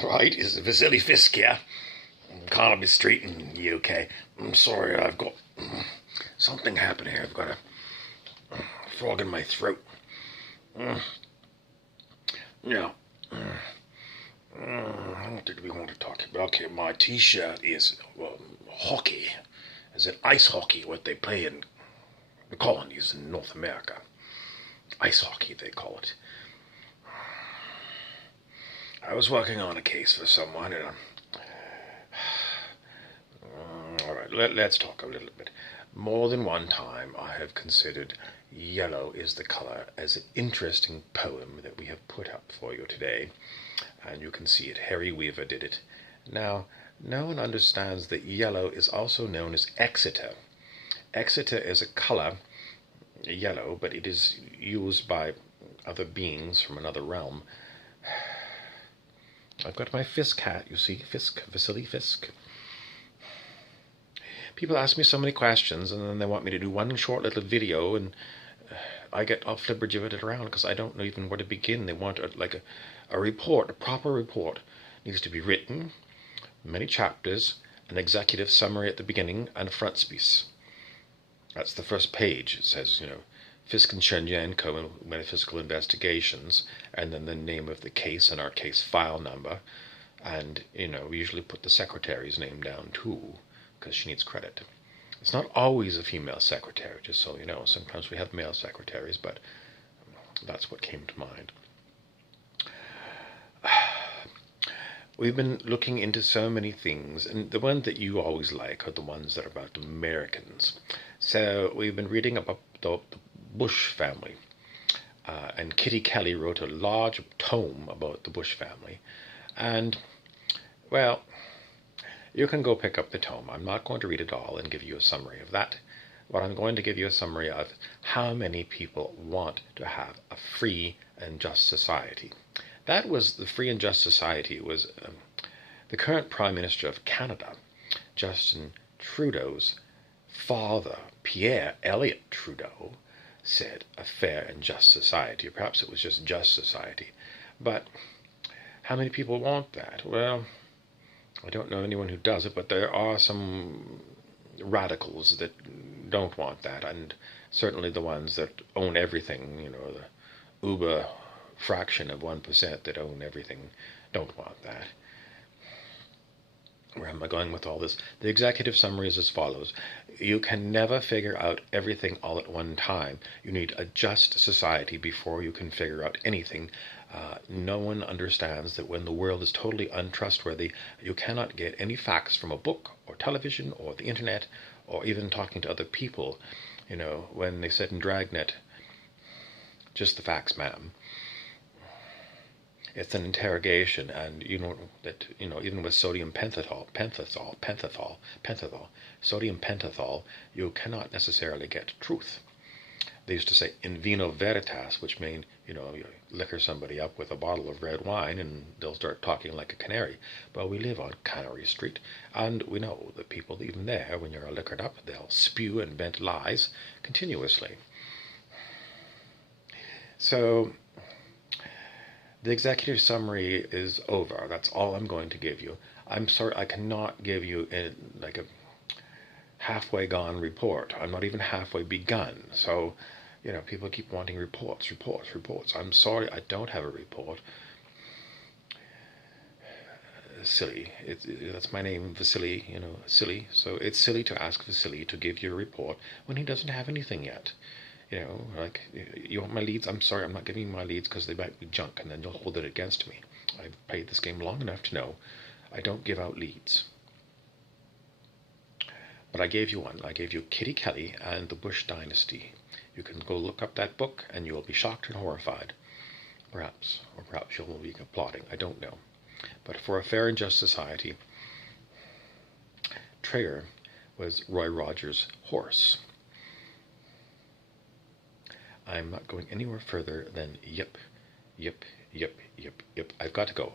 Right, it's VaSilly Fisk here, Carnaby Street in the UK. I'm sorry, I've got something happened here. I've got a frog in my throat. Yeah. What did we want to talk about? Okay, my T-shirt is hockey. Is it ice hockey? What they play in the colonies in North America? Ice hockey, they call it. I was working on a case for someone, and all right, let's talk a little bit. More than one time, I have considered yellow is the color as an interesting poem that we have put up for you today, and you can see it. Harry Weaver did it. Now, no one understands that yellow is also known as Exeter. Exeter is a color, yellow, but it is used by other beings from another realm. I've got my Fisk hat, you see, Fisk, VaSilly Fisk. People ask me so many questions, and then they want me to do one short little video, and I get all flibbergibbet around because I don't know even where to begin. They want a report, a proper report. It needs to be written, many chapters, an executive summary at the beginning, and a frontispiece. That's the first page. It says, Fisk and Chernyenko Metaphysical Investigations, and then the name of the case and our case file number. And, we usually put the secretary's name down too, because she needs credit. It's not always a female secretary, just so you know. Sometimes we have male secretaries, but that's what came to mind. We've been looking into so many things, and the ones that you always like are the ones that are about Americans. So we've been reading about the Bush family, and Kitty Kelly wrote a large tome about the Bush family, and, well, you can go pick up the tome. I'm not going to read it all and give you a summary of that. What I'm going to give you a summary of how many people want to have a free and just society. That was the free and just society was the current Prime Minister of Canada, Justin Trudeau's father, Pierre Elliott Trudeau, said a fair and just society. Or perhaps it was just society. But how many people want that? Well, I don't know anyone who does it, but there are some radicals that don't want that, and certainly the ones that own everything, the uber fraction of 1% that own everything don't want that. Where am I going with all this? The executive summary is as follows. You can never figure out everything all at one time. You need a just society before you can figure out anything. No one understands that when the world is totally untrustworthy, you cannot get any facts from a book or television or the internet or even talking to other people. When they said in Dragnet, just the facts, ma'am. It's an interrogation, and even with sodium pentothal, sodium pentothal, you cannot necessarily get truth. They used to say in vino veritas, which means, you liquor somebody up with a bottle of red wine and they'll start talking like a canary. Well, we live on Canary Street, and we know that people even there, when you're liquored up, they'll spew and vent lies continuously. So the executive summary is over. That's all I'm going to give you. I'm sorry, I cannot give you a halfway gone report. I'm not even halfway begun. So, people keep wanting reports. I'm sorry, I don't have a report. Silly. That's my name, VaSilly, silly. So it's silly to ask VaSilly to give you a report when he doesn't have anything yet. You want my leads? I'm sorry, I'm not giving you my leads because they might be junk, and then you'll hold it against me. I've played this game long enough to know I don't give out leads. But I gave you one. I gave you Kitty Kelly and the Bush Dynasty. You can go look up that book, and you will be shocked and horrified. Perhaps you'll be applauding. I don't know. But for a fair and just society, Traeger was Roy Rogers' horse. I'm not going anywhere further than yip. I've got to go.